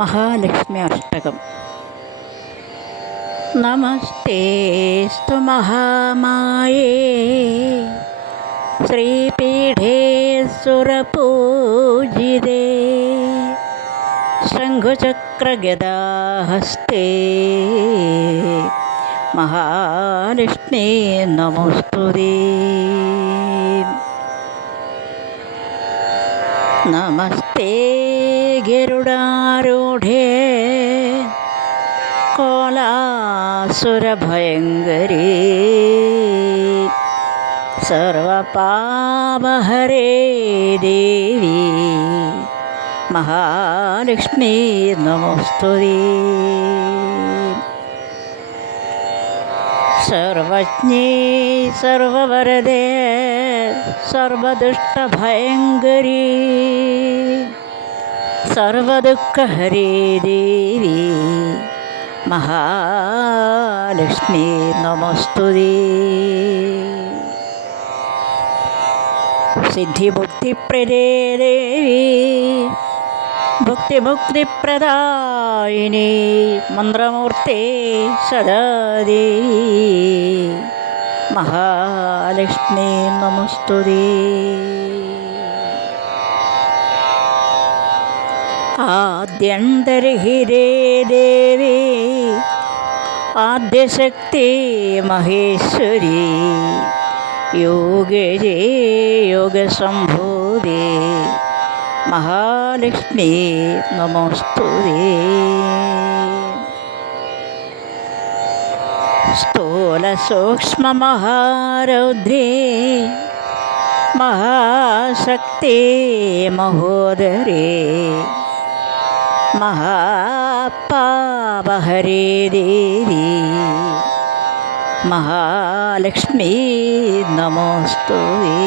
മഹാലക്ഷ്മി അഷ്ടകം നമസ്തേസ്തു മഹാമായേ ശ്രീപീഠേ സുരപൂജിതേ ശംഖുചക്രഗദാഹസ്തേ മഹാലക്ഷ്മി നമോസ്തുതേ നമസ്തേ ഗരുഡാരൂഢേ. കോലാസുരഭയങ്കരേ. സർവപാപഹരേ ദേവി. മഹാലക്ഷ്മി നമസ്തുതി. സർവജ്ഞേ സർവവരദേ. സർവദുഷ്ടഭയങ്കരീ. സർവദുഃഖഹരേ ദേവി മഹാലക്ഷ്മി നമസ്തുതേ. സിദ്ധിബുദ്ധിപ്രദേ ദേവി ഭുക്തിമുക്തിപ്രദായിനി മന്ത്രമൂർത്തി സദാദേവി മഹാലക്ഷ്മി നമസ്തുതേ. ആദ്യന്തർഹിരേ ദേവി ആദ്യശക്തി മഹേശ്വരി യോഗജേ യോഗസംഭൂതി മഹാലക്ഷ്മി നമോസ്തുതി. സ്ഥൂലസൂക്ഷ്മമഹാരൗദ്രേ മഹാശക്തി മഹോദരേ മഹാപാപഹരേ ദേവി മഹാലക്ഷ്മി നമോസ്തുതേ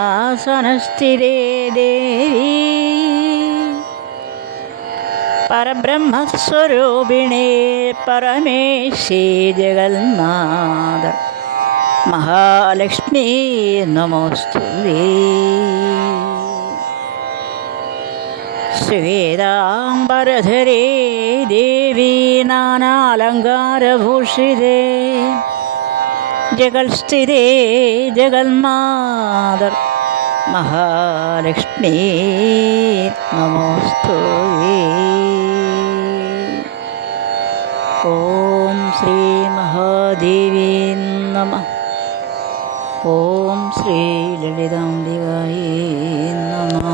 പത്മാസനസ്ഥിരേ ദേവി. പരബ്രഹ്മസ്വരൂപിണേ പരമേശേ ജഗന്മാത മഹാലക്ഷ്മി നമോസ്തുതേ ശ്വേതാംബരധരേ ദേവി നാനാലങ്കാരഭൂഷിതേ. ജഗൽസ്ഥിരേ ജഗന്മാതർ മഹാലക്ഷ്മി നമോസ്തു ഓം ശ്രീ മഹാദേവീ നമ. ഓം ശ്രീ ലളിതാംബികായി നമ